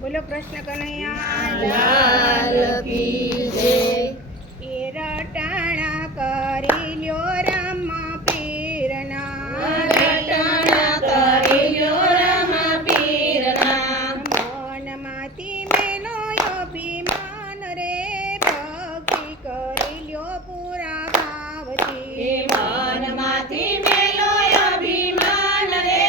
બોલો કૃષ્ણ કનૈયા લાલ કી જય. એ રટાણા કરી લ્યો રામ પીરના રટાણા કરી લ્યો રામ પીરના. મનમાંથી મેલો અભિમાન રે ભક્તિ કરી લ્યો પૂરા ભાવથી. મનમાંથી મેલો અભિમાન રે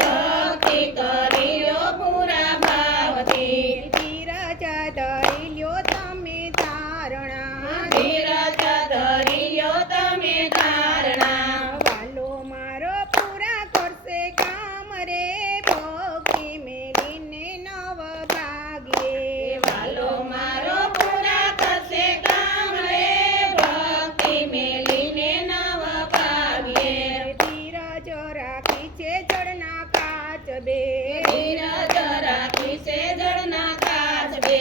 ભક્તિ કરી લ્યો પૂરા ભાવથી. ધીરજ ધરી લ્યો તમે ધારણા ધીરજ ધરી લ્યો તમે ધારણા. વાલો મારો પૂરા કરશે કામ રે ભક્તિ મેલીને નવ ભાગ્યે. વાલો મારો પૂરા કરશે કામ રે ભક્તિ મેલીને નવ ભાગ્યે. ધીરજ રાખી છે જળના કાચ બે ધીરજ રાખી છે જળના કાચ બે.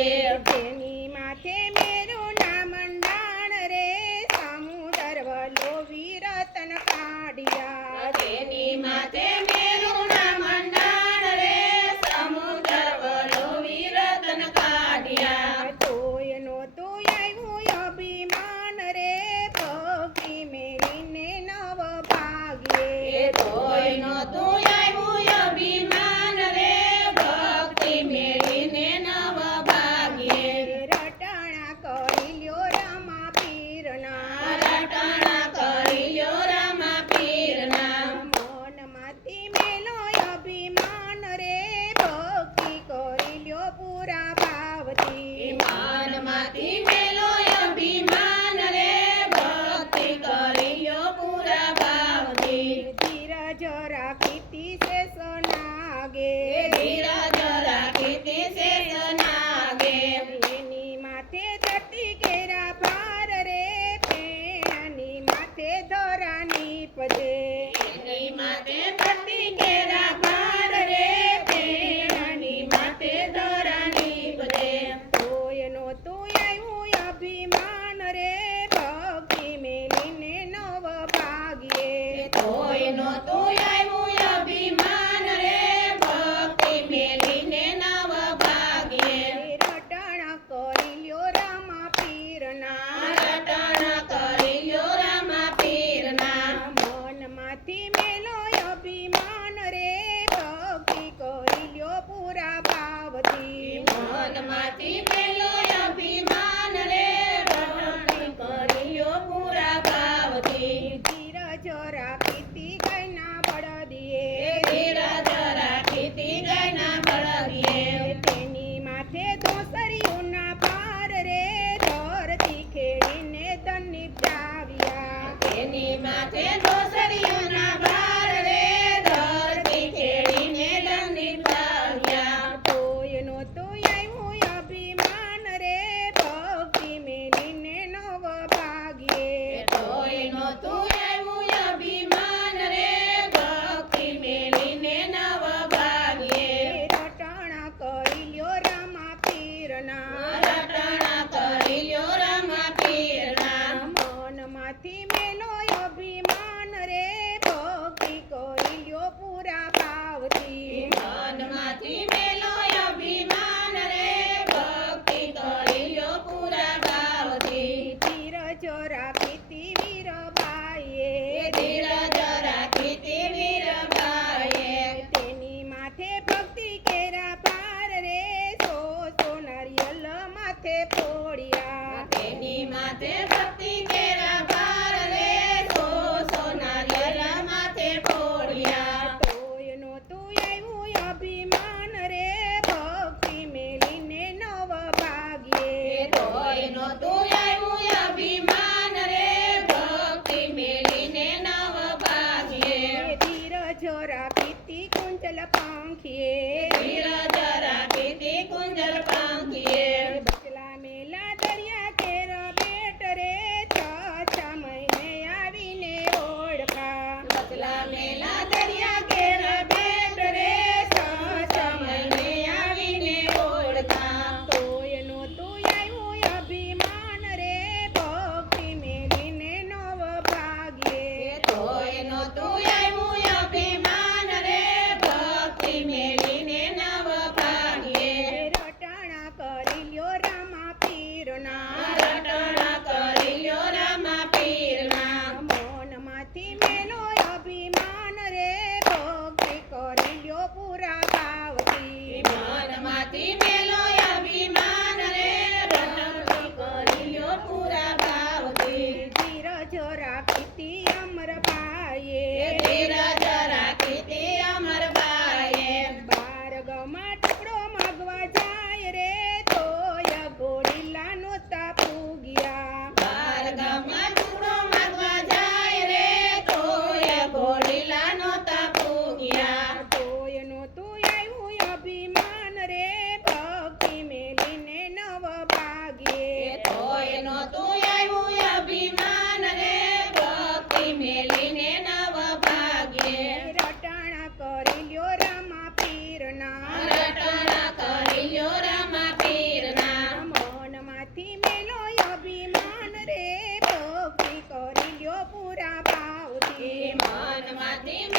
તેની માથે મેરું ના મંડાણ રે સમુદર વલોવી રતન કાઢ્યા. તેની માથે મેરું ના મંડાણ રે સમુદ્ર વલોવી રતન કાઢ્યા. તોય નહોતું આવ્યું અભિમાન રે ભક્તિ મેલીને નવ ભાગ્યે. તોય નહોતું આવ્યું અભિમાન રે ભક્તિ મેળીને નવ ભાગ્યે. રટાણા કરી લ્યો રામા પીરના રટાણા કરી લ્યો રામ પીરના. મનમાંથી મેલો અભિમાન રે ભક્તિ કરી લ્યો પૂરા ભાવથી. મનમાંથી મેલો અભિમાન રે ભક્તિ કરી લ્યો પૂરા ભાવથી. ધીરજ રાખી શેષ નાગે ધીરજ રાખી તે શેષ નાગે. એની માથે ધરતી કેરા ભાર રે પેણાની માથે ધરાની પદે. એની માથે ધરતી કેરા ભાર રે પેણાની માથે ધરાની પદે. તોય નહોતું આવ્યું અભિમાન રે ભક્તિ મેલીને નવ ભાગ્યે. તોય નહોતું આવ્યું અભિમાન રે ભક્તિ મેલીને નવ ભાગ્યે. રટાણા કરી લ્યો રામા પીરના રટાણા કરી લ્યો રામ પીરના. મનમાંથી મેલો અભિમાન રે ભક્તિ કરી લ્યો પૂરા ભાવથી. મનમાંથી મેલો અભિમાન રે ભક્તિ કરી લ્યો પૂરા ભાવથી. ધીરજ રાખી ગયના બળદીએ ધીરજ રાખી તી ગાયના બળદીએ. તેની માથે દોસરીઓના પાર રે ધરતી ખેડીને ધન નિપજાવ્યા. તેની માથે દોસરીઓના ભાર રે ધરતી ખેડીને દંડી પાવ્યા. તોય નહોતું આવ્યું અભિમાન મનમાંથી મેલો અભિમાન રે રટણ કરી લ્યો પૂરા ભાવથી ધીરજ રાખીતી અમરબાઈએ ધીરજ રાખી તે અમરબાઈએ બારગમાં ટુકડો માગવા જાય રે તોય ઘોડીલા નહોતા પૂગ્યા બારગામમાં ટુકડો માંગવા જાય રે તોય ઘોડીલા નહોતા પૂગ્યા તોય નહોતું આવ્યું અભિમાન રે ભક્તિ મેલીને નવ ભાગ્યે તોય નહોતું આવ્યું અભિમાન રે ભક્તિ મેલીને નવ ભાગ્યે રટાણા કરી લ્યો રામા પીરના રટણા કરી લ્યો રમા પીરના મનમાંથી મેલો અભિમાન રે ભક્તિ કરી લ્યો પૂરા ભાવથી મનમાંથી